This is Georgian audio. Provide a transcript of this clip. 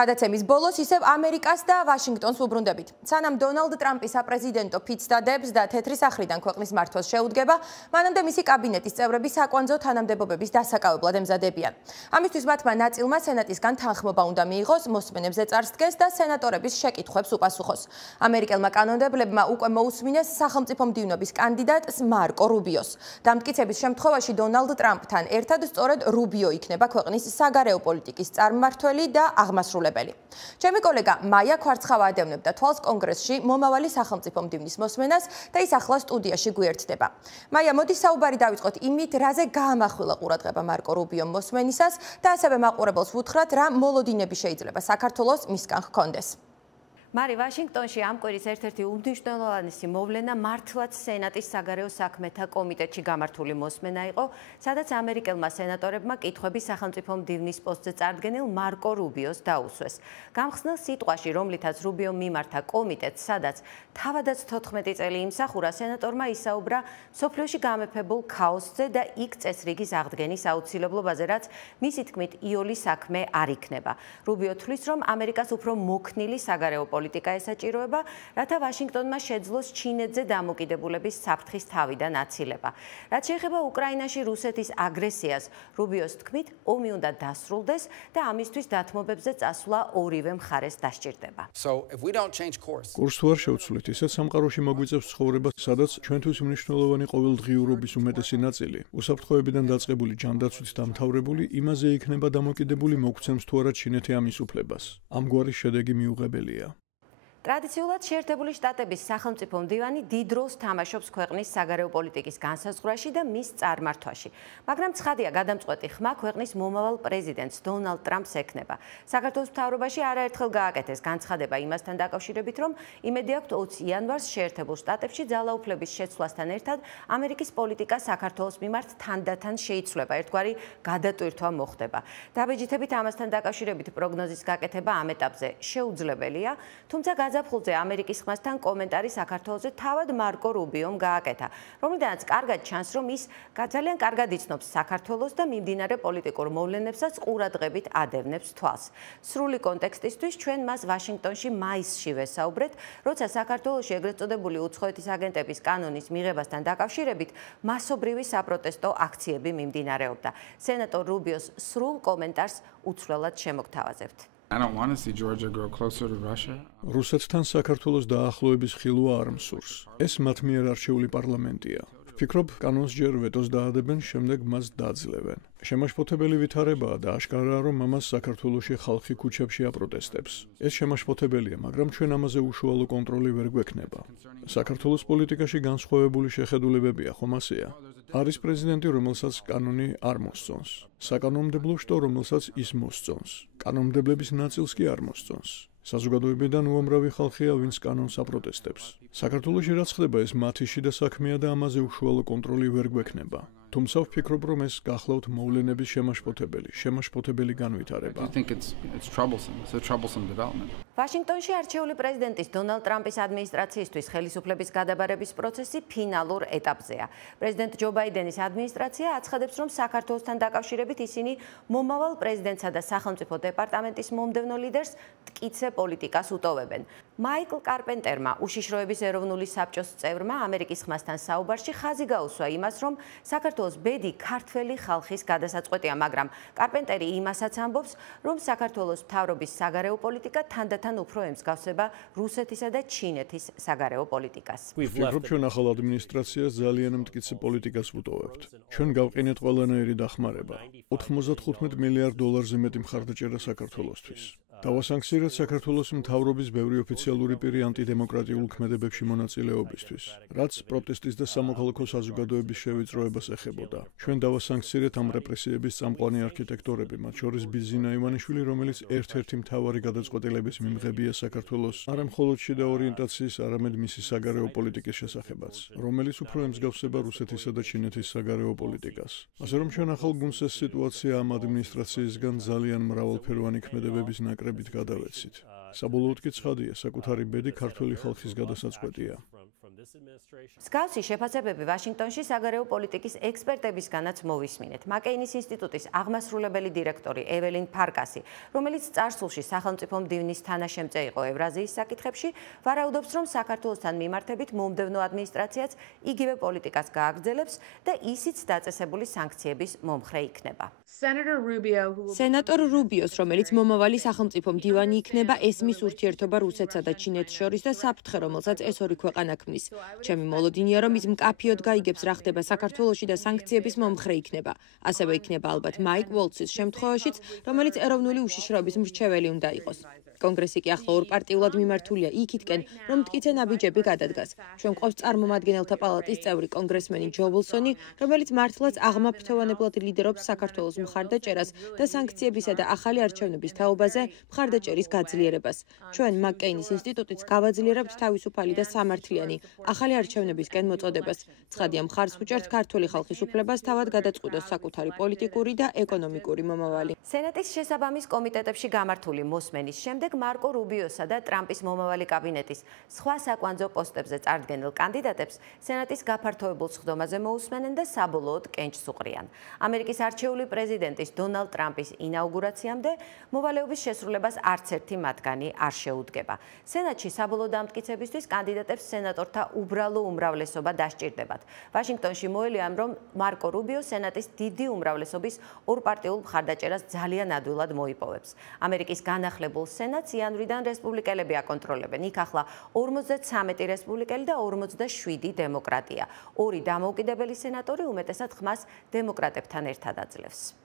გადაცემის ბოლოს ისევ ამერიკას და ვაშინგტონს უბრუნდებით. სანამ დონალდ ტრამპი საპრეზიდენტო ფიცდადებს და თეთრი სახრიდან ქვეყნის მართვას შეუდგება, მანამდე მისი კაბინეტის წევრები საკვანძო თანამდებობების დასაკავებლად ემზადებიან. ამისთვის მათმა ნაწილმა სენატისგან თანხმობა უნდა მიიღოს, მოსმენებზე წარსდგეს და სენატორების შეკითხვებს უპასუხოს. ამერიკელმა კანონმდებლებმა უკვე მოусმინეს სახელმწიფო მდივნობის კანდიდატს მარკო რუბიოს. დამტკიცების შემთხვევაში დონალდ ტრამპთან ერთად სწორედ რუბიო იქნება ქვეყნის საგარეო პოლიტიკის წარმმართველი და აღმასრულებელი. ჩემი კოლეგა მაია ქვარცხავა ადევნებდა თვალს კონგრესში მომავალი სახელმწიფო მდივნის მოსმენას და ის ახლა სტუდიაში გვერდდება. მაია, მოდი საუბარი დავიწყოთ იმით, რაზე გაამახვილა ყურადღება მარკო რუბიომ მოსმენისას და ასევე მაყურებელს ვუთხრათ, რა მოლოდინები შეიძლება საქართველოს მისგან ჰქონდეს. მარი, ვაშინგტონში ამ კვირის ერთ-ერთი უმნიშვნელოვანესი მოვლენა მართლაც სენატის საგარეო საქმეთა კომიტეტში გამართული მოსმენა იყო, სადაც ამერიკელმა სენატორებმა კითხვები სახელმწიფო მდივნის პოსტზე წარდგენილ მარკო რუბიოს დაუსვეს. გამხსნელ სიტყვაში, რომლითაც რუბიომ მიმართა კომიტეტს, სადაც თავადაც 14 წელი იმსახურა, სენატორმა ისაუბრა მსოფლიოში გამეფებულ ქაოსზე და იქ წესრიგის აღდგენის აუცილებლობაზე, რაც მისი თქმით იოლი საქმე არ იქნება. რუბიო თვლის, რომ ამერიკას უფრო მოქნილი საგარეო პოლიტიკა ესაჭიროება, რათა ვაშინგტონმა შეძლოს ჩინეთზე დამოკიდებულების საფრთხის თავიდან აცილება. რაც შეეხება უკრაინაში რუსეთის აგრესიას, რუბიოს თქმით, ომი უნდა დასრულდეს და ამისთვის დათმობებზე წასვლა ორივე მხარეს დასჭირდება. კურსს თუ არ შევცვლით, ისეთ სამყაროში მოგვიწევს ცხოვრება, სადაც ჩვენთვის მნიშვნელოვანი ყოველდღიურობის უმეტესი ნაწილი, უსაფრთხოებიდან დაწყებული ჯანდაცვით დამთავრებული, იმაზე იქნება დამოკიდებული, მოგცემს თუ არა ჩინეთი ამის უფლებას. ამგვარი შედეგი მიუღებელია. ტრადიციულად შეერთებული შტატების სახელმწიფო მდივანი დიდ როლს თამაშობს ქვეყნის საგარეო პოლიტიკის განსაზღვრაში და მის წარმართვაში. მაგრამ ცხადია, გადამწყვეტი ხმა ქვეყნის მომავალ პრეზიდენტს დონალდ ტრამპს ექნება. საქართველოს მთავრობაში არაერთხელ გააკეთეს განცხადება იმასთან დაკავშირებით, რომ იმედი აქვთ 20 იანვარს შეერთებულ შტატებში ძალაუფლების შეცვლასთან ერთად ამერიკის პოლიტიკა საქართველოს მიმართ თანდათან შეიცვლება, ერთგვარი გადატვირთვა მოხდება. დაბეჯითებით ამასთან დაკავშირებით პროგნოზის გაკეთება ამ ეტაპზე შეუძლებელია, თუმცა გაზაფხულზე ამერიკის ხმასთან კომენტარი საქართველოზე თავად მარკო რუბიომ გააკეთა, რომლიდანაც კარგად ჩანს, რომ ის ძალიან კარგად იცნობს საქართველოს და მიმდინარე პოლიტიკურ მოვლენებსაც ყურადღებით ადევნებს თვალს. სრული კონტექსტისთვის ჩვენ მას ვაშინგტონში მაისში ვესაუბრეთ, როცა საქართველოში ეგრეთ წოდებული უცხოეთის აგენტების კანონის მიღებასთან დაკავშირებით მასობრივი საპროტესტო აქციები მიმდინარეობდა. სენატორ რუბიოს სრულ კომენტარს უცვლელად შემოგთავაზებთ. რუსეთთან საქართველოს დაახლოების ხილვა არ მსურს. ეს მათ მიერ არჩეული პარლამენტია. ვფიქრობ, კანონს ჯერ ვეტოს დაადებენ, შემდეგ მას დაძლევენ. შემაშფოთებელი ვითარებაა და აშკარაა, რომ ამას საქართველოში ხალხი ქუჩებში აპროტესტებს. ეს შემაშფოთებელია, მაგრამ ჩვენ ამაზე უშუალო კონტროლი ვერ გვექნება. საქართველოს პოლიტიკაში განსხვავებული შეხედულებებია, ხომ ასეა? არის პრეზიდენტი, რომელსაც კანონი არ მოსწონს. საკანონმდებლო შტო, რომელსაც ის მოსწონს. კანონმდებლების ნაწილს კი არ მოსწონს. საზოგადოებიდან უამრავი ხალხია, ვინც კანონს აპროტესტებს. საქართველოში რაც ხდება, ეს მათი შიდა საქმეა და ამაზე უშუალო კონტროლი ვერ გვექნება. თუმცა ვფიქრობ, რომ ეს გახლავთ მოვლენების შემაშფოთებელი განვითარება. ვაშინგტონში არჩეული პრეზიდენტის დონალდ ტრამპის ადმინისტრაციისთვის ხელისუფლების გადაბარების პროცესი ფინალურ ეტაპზეა. პრეზიდენტ ჯო ბაიდენის ადმინისტრაცია აცხადებს, რომ საქართველოსთან დაკავშირებით ისინი მომავალ პრეზიდენტსა და სახელმწიფო დეპარტამენტის მომდევნო ლიდერს მტკიცე პოლიტიკას უტოვებენ. მაიკლ კარპენტერმა, უშიშროების ეროვნული საბჭოს წევრმა, ამერიკის ხმასთან საუბარში ხაზი გაუსვა იმას, რომ საქართველოს ბედი ქართველი ხალხის გადასაწყვეტია, მაგრამ კარპენტერი იმასაც ამბობს, რომ საქართველოს მთავრობის საგარეო პოლიტიკა თანდათან უფრო ემსგავსება რუსეთისა და ჩინეთის საგარეო პოლიტიკას. ვფიქრობ, ჩვენ ახალ ადმინისტრაციას ძალიან მტკიცე პოლიტიკას ვუტოვებთ. ჩვენ გავყინეთ ყველანაირი დახმარება. 95 მილიარდ დოლარზე მეტი მხარდაჭერა საქართველოსთვის. დავასანქცირეთ საქართველოს მთავრობის ბევრი ოფიციალური პირი ანტიდემოკრატიულ ქმედებებში მონაწილეობისთვის, რაც პროტესტის და სამოქალაქო საზოგადოების შევიწროებას ეხებოდა. ჩვენ დავასანქცირეთ ამ რეპრესიების წამყვანი არქიტექტორები, მათ შორის ბიზინა ივანიშვილი, რომელიც ერთ-ერთი მთავარი გადაწყვეტილების მიმღებია საქართველოს არა მხოლოდ შიდა ორიენტაციის, არამედ მისი საგარეო პოლიტიკის შესახებაც, რომელიც უფრო ემსგავსება რუსეთისა და ჩინეთის საგარეო პოლიტიკას. ასე რომ ჩვენ ახალ გუნდს ეს სიტუაცია ამ ადმინისტრაციისგან ძალიან მრავალფეროვანი ქმედებების ნაკრებით გადავეცით. საბოლოოდ კი ცხადია, საკუთარი ბედი ქართველი ხალხის გადასაწყვეტია. მსგავსი შეფასებები ვაშინგტონში საგარეო პოლიტიკის ექსპერტებისგანაც მოვისმინეთ. მაკეინის ინსტიტუტის აღმასრულებელი დირექტორი ეველინ ფარკასი, რომელიც წარსულში სახელმწიფო მდივნის თანაშემწე იყო ევრაზიის საკითხებში, ვარაუდობს, რომ საქართველოსთან მიმართებით მომდევნო ადმინისტრაციაც იგივე პოლიტიკას გააგრძელებს და ისიც დაწესებული სანქციების მომხრე იქნება. სენატორ რუბიოს, რომელიც მომავალი სახელმწიფო მდივანი იქნება, ესმის ურთიერთობა რუსეთსა და ჩინეთს შორის და საფრთხე, რომელსაც ეს ორი ქვეყანა ქმნის. ჩემი მოლოდინია, რომ ის მკაფიოდ გაიგებს, რა ხდება საქართველოში და სანქციების მომხრე იქნება. ასევე იქნება ალბათ მაიკ ვოლცის შემთხვევაშიც, რომელიც ეროვნული უშიშროების მრჩეველი უნდა იყოს. კონგრესი კი ახლა ორპარტიულად მიმართულია იქითკენ, რომ მტკიცე ნაბიჯები გადადგას. ჩვენ გვყავს წარმომადგენელთა პალატის წევრი კონგრესმენი ჯო ვილსონი, რომელიც მართლაც აღმაფრთოვანებლად ლიდერობს საქართველოს მხარდაჭერას და სანქციებისა და ახალი არჩევნების თაობაზე მხარდაჭერის გაძლიერებას. ჩვენ მაკეინის ინსტიტუტიც გავაძლიერებთ თავისუფალი და სამართლიანი ახალი არჩევნებისკენ მოწოდებას. ცხადია, მხარს ვუჭერთ ქართული ხალხის უფლებას თავად გადაწყვიტოს საკუთარი პოლიტიკური და ეკონომიკური მომავალი. სენატის შესაბამის კომიტეტებში გამართული მოსმენის შემდეგ მარკო რუბიოსა და ტრამპის მომავალი კაბინეტის სხვა საკვანძო პოსტებზე წარდგენილ კანდიდატებს სენატის გაფართოებულ სხდომაზე მოусმენენ და საბოლოოდ კენჭს უყრიან. ამერიკის არჩეული პრეზიდენტის დონალდ ტრამპის ინაუგურაციამდე მოვალეობის შესრულებას არც ერთი მათგანი არ შეუდგება. სენატში საბოლოო დამტკიცებისთვის კანდიდატებს სენატორთა უბრალო უმრავლესობა დასჭირდებათ. ვაშინგტონში მოელიან, რომ მარკო რუბიო სენატის დიდი უმრავლესობის ორპარტიულ მხარდაჭერას ძალიან ადვილად მოიპოვებს. ამერიკის განახლებულ სენატს იანვრიდან რესპუბლიკელები აკონტროლებენ. იქ ახლა 53 რესპუბლიკელი და 47 დემოკრატია. ორი დამოუკიდებელი სენატორი უმეტესად ხმას დემოკრატებთან ერთად აძლევს.